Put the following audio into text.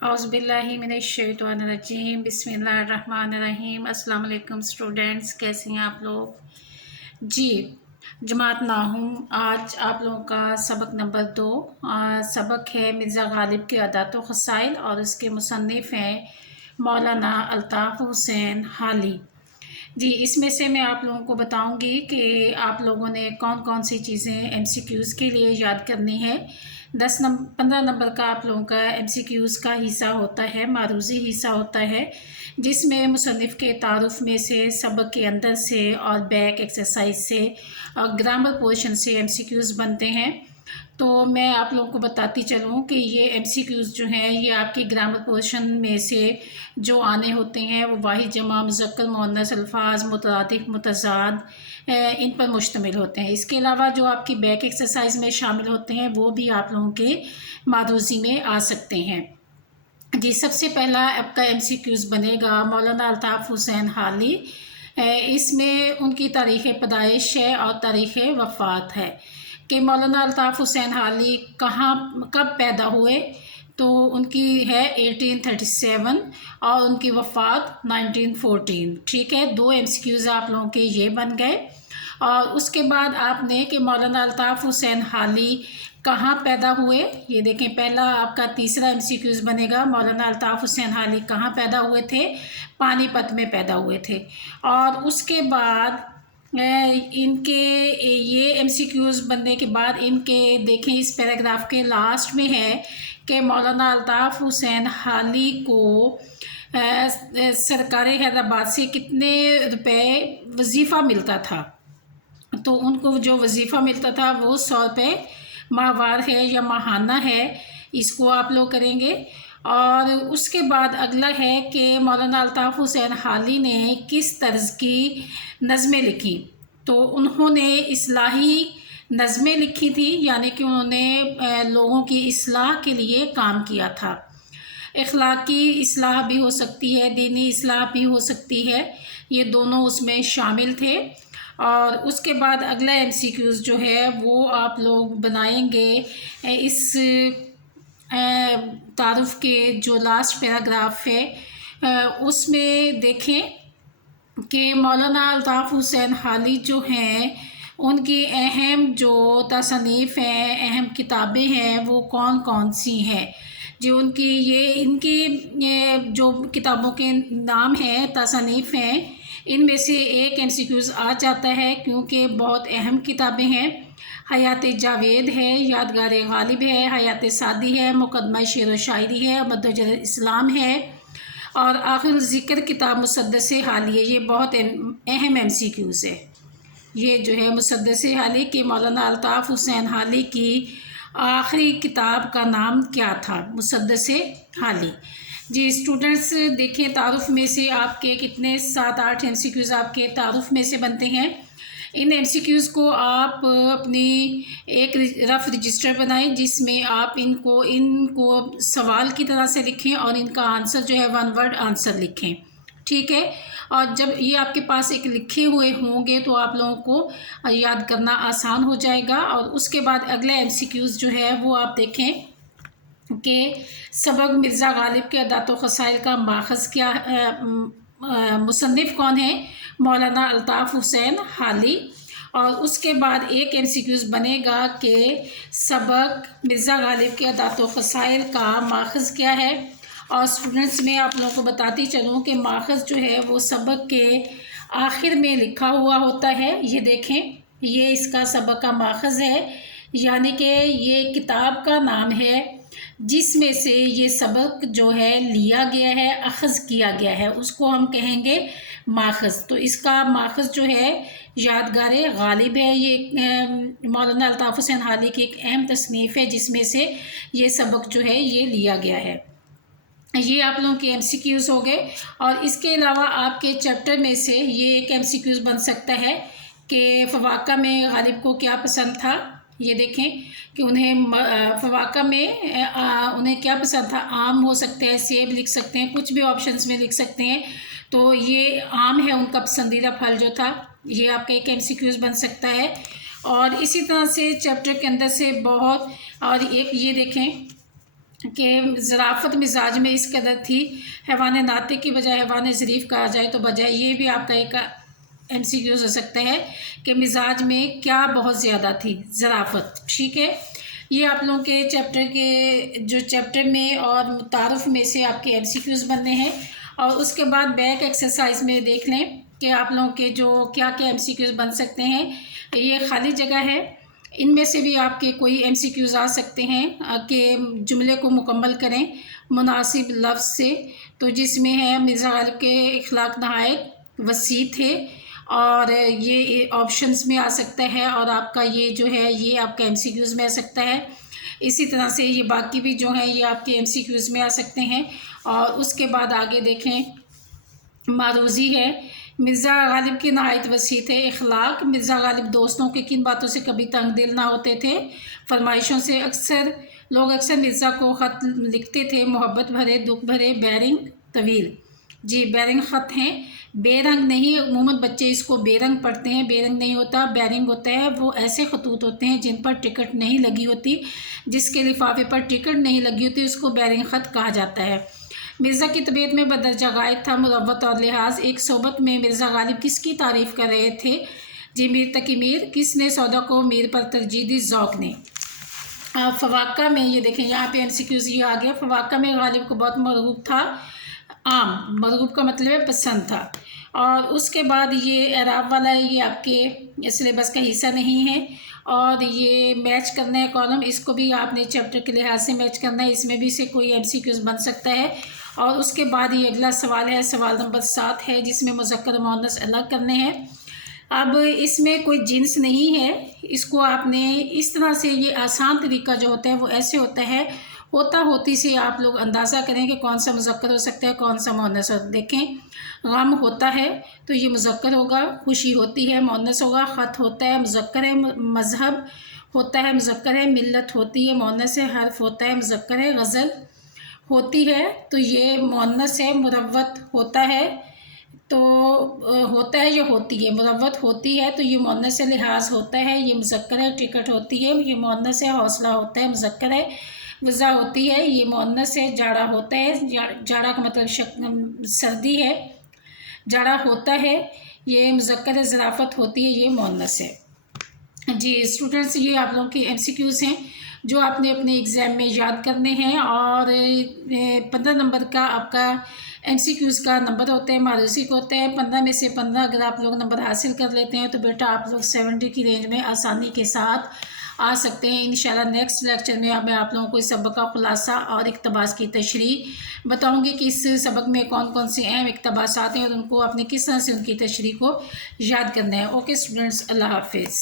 औज़ुबिल्लाहि मिनश्शैतानिर्रजीम बिस्मिल्लाहिर्रहमानिर्रहीम। अस्सलाम वालेकुम स्टूडेंट्स, कैसे हैं आप लोग जी। जमात नाहुम, आज आप लोगों का सबक नंबर 2 सबक है मिर्ज़ा गालिब के अदात व ख़साइल और उसके मुसन्निफ़ हैं मौलाना अल्ताफ़ हुसैन हाली जी। इसमें से मैं आप लोगों को बताऊंगी कि आप लोगों ने कौन कौन सी चीज़ें एमसीक्यूज़ के लिए याद करनी है। 15 नंबर का आप लोगों का एमसीक्यूज़ का हिस्सा होता है, मारूज़ी हिस्सा होता है, जिसमें मुसन्निफ़ के तारुफ़ में से, सबक के अंदर से और बैक एक्सरसाइज से और ग्रामर पोर्शन से एमसीक्यूज़ बनते हैं। तो मैं आप लोगों को बताती चलूँ कि ये एमसीक्यूज़ जो हैं ये आपकी ग्रामर पोर्शन में से जो आने होते हैं वो वाहिद, जमा, मुज़क्कर, मुअन्नस, अल्फाज, मुतरादिफ, मुतज़ाद इन पर मुश्तमिल होते हैं। इसके अलावा जो आपकी बैक एक्सरसाइज में शामिल होते हैं वो भी आप लोगों के मारूज़ी में आ सकते हैं जी। सबसे पहला आपका एमसीक्यूज़ बनेगा मौलाना अल्ताफ़ हुसैन हाली। इसमें उनकी तारीख़ पैदाइश है और तारीख़ वफ़ात है कि मौलाना अल्ताफ़ हुसैन हाली कब पैदा हुए। तो उनकी है 1837 और उनकी वफ़ात 1914। ठीक है, 2 एमसीक्यूज़ आप लोगों के ये बन गए। और उसके बाद आपने कि मौलाना अल्ताफ़ हुसैन हाली कहाँ पैदा हुए, ये देखें। पहला आपका तीसरा एमसीक्यूज़ बनेगा मौलाना अल्ताफ़ हुसैन हाली कहाँ पैदा हुए थे, पानीपत में पैदा हुए थे। और उसके बाद इनके ये एमसीक्यूज़ बनने के बाद इनके देखें इस पैराग्राफ के लास्ट में है कि मौलाना अल्ताफ़ हुसैन हाली को सरकार हैदराबाद से कितने रुपए वजीफ़ा मिलता था। तो उनको जो वजीफ़ा मिलता था वो 100 रुपये माहवार है या माहाना है, इसको आप लोग करेंगे। और उसके बाद अगला है कि मौलाना अल्ताफ़ हुसैन हाली ने किस तर्ज़ की नज़में लिखी। तो उन्होंने इस्लाही नज़में लिखी थी, यानी कि उन्होंने लोगों की इस्लाह के लिए काम किया था। इखलाकी इस्लाह भी हो सकती है, दीनी इस्लाह भी हो सकती है, ये दोनों उसमें शामिल थे। और उसके बाद अगला एमसीक्यूज़ जो है वो आप लोग बनाएंगे इस तारुफ़ के जो लास्ट पैराग्राफ है उसमें देखें कि मौलाना अल्ताफ़ हुसैन हाली जो हैं उनकी अहम जो तसनीफ़ हैं, अहम किताबें हैं वो कौन कौन सी हैं। जो उनकी ये जो किताबों के नाम हैं, तसनीफ़ हैं, इनमें से एक एमसीक्यूज़ आ जाता है क्योंकि बहुत अहम किताबें हैं। हयात जावेद है, यादगार गालिब है, हयात सादी है, मुकदमा शेर व शायरी है, मदरजुल इस्लाम है और आखिर ज़िक्र किताब मुसद्दस हाली है। ये बहुत अहम एमसीक्यूज़ है। ये जो है मुसद्दस हाली के मौलाना अल्ताफ़ हुसैन हाली की आखिरी किताब का नाम क्या था, मुसद्दस हाली जी। स्टूडेंट्स देखें तारुफ़ में से आपके कितने 7-8 एमसीक्यूज़ आपके तारुफ़ में से बनते हैं। इन एमसीक्यूज़ को आप अपनी एक रफ़ रजिस्टर बनाएं जिसमें आप इनको सवाल की तरह से लिखें और इनका आंसर जो है 1 वर्ड आंसर लिखें। ठीक है, और जब ये आपके पास एक लिखे हुए होंगे तो आप लोगों को याद करना आसान हो जाएगा। और उसके बाद अगला एमसीक्यूज़ जो है वो आप देखें कि सबक मिर्ज़ा गालिब के अदात व ख़साइल का माखज़ क्या, मुसन्निफ़ कौन है, मौलाना अल्ताफ़ हुसैन हाली। और उसके बाद एक एमसीक्यूज़ बनेगा कि सबक मिर्ज़ा गालिब के अदात व ख़साइल का माखज़ क्या है। और स्टूडेंट्स में आप लोगों को बताती चलूँ कि माखज़ जो है वो सबक के आखिर में लिखा हुआ होता है। ये देखें, ये इसका सबक का माखज़ है, यानी कि ये किताब का नाम है जिसमें से ये सबक जो है लिया गया है, अख़ज़ किया गया है, उसको हम कहेंगे माखज़। तो इसका माखज़ जो है यादगार गालिब है। ये मौलाना अल्ताफ़ हुसैन हाली की एक अहम तसनीफ़ है जिसमें से ये सबक जो है ये लिया गया है। ये आप लोगों के एमसीक्यूज़ हो गए। और इसके अलावा आपके चैप्टर में से ये एक एमसीक्यूज़ बन सकता है कि फ़वाक़ा में गालिब को क्या पसंद था। ये देखें कि उन्हें फ़वाक़ा में उन्हें क्या पसंद था। आम हो सकते हैं, सेब लिख सकते हैं, कुछ भी ऑप्शंस में लिख सकते हैं। तो ये आम है उनका पसंदीदा फल जो था, ये आपका एक एमसीक्यूज़ बन सकता है। और इसी तरह से चैप्टर के अंदर से बहुत, और एक ये देखें کہ ظرافت مزاج میں اس قدر تھی، حیوان ناطق کی بجائے حیوان ظریف کہا جائے تو بجائے یہ بھی آپ کا ایک MCQs ہو سکتا ہے کہ مزاج میں کیا بہت زیادہ تھی، ظرافت. ٹھیک ہے، یہ آپ لوگوں کے چیپٹر میں اور متعارف میں سے آپ کے MCQs بننے ہیں. اور اس کے بعد بیک ایکسرسائز میں دیکھ لیں کہ آپ لوگوں کے جو کیا کیا MCQs بن سکتے ہیں. یہ خالی جگہ ہے، ان میں سے بھی آپ کے کوئی MCQs آ سکتے ہیں کہ جملے کو مکمل کریں مناسب لفظ سے. تو جس میں ہے مرزا غالب کے اخلاق نہایت وسیع تھے، اور یہ آپشنز میں آ سکتا ہے، اور آپ کا یہ جو ہے یہ آپ کا MCQs میں آ سکتا ہے. اسی طرح سے یہ باقی بھی جو ہیں یہ آپ کے MCQs میں آ سکتے ہیں. اور اس کے بعد آگے دیکھیں، معروضی ہے، مرزا غالب کی نہایت وسیع تھے اخلاق. مرزا غالب دوستوں کے کن باتوں سے کبھی تنگ دل نہ ہوتے تھے؟ فرمائشوں سے. لوگ اکثر مرزا کو خط لکھتے تھے، محبت بھرے، دکھ بھرے، بیرنگ طویل. جی بیرنگ خط ہیں، بے رنگ نہیں. عموماً بچے اس کو بے رنگ پڑھتے ہیں، بے رنگ نہیں ہوتا، بیرنگ ہوتا ہے. وہ ایسے خطوط ہوتے ہیں جن پر ٹکٹ نہیں لگی ہوتی، جس کے لفافے پر ٹکٹ نہیں لگی ہوتی اس کو بیرنگ خط کہا جاتا ہے. مرزا کی طبیعت میں بدرجہ غائب تھا مروت اور لحاظ. ایک صحبت میں مرزا غالب کس کی تعریف کر رہے تھے؟ جی میر تقی میر. کس نے سودا کو میر پر ترجیح دی؟ ذوق نے. فواقہ میں یہ دیکھیں یہاں پہ MCQs یہ آ گیا. فواقہ میں غالب کو بہت مرغوب تھا. عام، مرغوب کا مطلب ہے پسند تھا. اور اس کے بعد یہ اعراب والا ہے، یہ آپ کے سلیبس کا حصہ نہیں ہے. اور یہ میچ کرنا ہے کالم، اس کو بھی آپ نے چیپٹر کے لحاظ سے میچ کرنا ہے. اس میں بھی سے کوئی MCQs بن سکتا ہے. اور اس کے بعد یہ اگلا سوال ہے، سوال نمبر 7 ہے، جس میں مذکر و مؤنث الگ کرنے ہیں. اب اس میں کوئی جنس نہیں ہے، اس کو آپ نے اس طرح سے، یہ آسان طریقہ جو ہوتا ہے وہ ایسے ہوتا ہے، ہوتی سے آپ لوگ اندازہ کریں کہ کون سا مذکر ہو سکتا ہے کون سا مؤنث. دیکھیں، غم ہوتا ہے تو یہ مذکر ہوگا، خوشی ہوتی ہے مؤنث ہوگا، خط ہوتا ہے مذکر ہے، مذہب ہوتا ہے مذکر ہے، ملت ہوتی ہے مؤنث ہے، حرف ہوتا ہے مذکر ہے، غزل ہوتی ہے تو یہ مؤنث ہے، مروت ہوتا ہے تو ہوتا ہے، یہ ہوتی ہے، مروت ہوتی ہے تو یہ مؤنث ہے، لحاظ ہوتا ہے یہ مذکر ہے، ٹکٹ ہوتی ہے یہ مؤنث ہے، حوصلہ ہوتا ہے مذکر ہے، وضع ہوتی ہے یہ مؤنث ہے، جاڑا ہوتا ہے، جاڑا کا مطلب سردی ہے، جاڑا ہوتا ہے یہ مذکر ہے، ظرافت ہوتی ہے یہ مؤنث ہے. جی اسٹوڈنٹس، یہ آپ لوگوں کے MCQs ہیں جو آپ نے اپنے ایگزام میں یاد کرنے ہیں. اور 15 نمبر کا آپ کا MCQs کا نمبر ہوتا ہے، معروضی کو ہوتا ہے 15 میں سے 15. اگر آپ لوگ نمبر حاصل کر لیتے ہیں تو بیٹا آپ لوگ 70 کی رینج میں آسانی کے ساتھ آ سکتے ہیں. انشاءاللہ نیکسٹ لیکچر میں میں آپ لوگوں کو اس سبق کا خلاصہ اور اقتباس کی تشریح بتاؤں گی کہ اس سبق میں کون کون سے اہم اقتباسات ہیں اور ان کو آپ نے کس طرح سے ان کی تشریح کو یاد کرنا ہے. اوکے اسٹوڈنٹس، اللہ حافظ.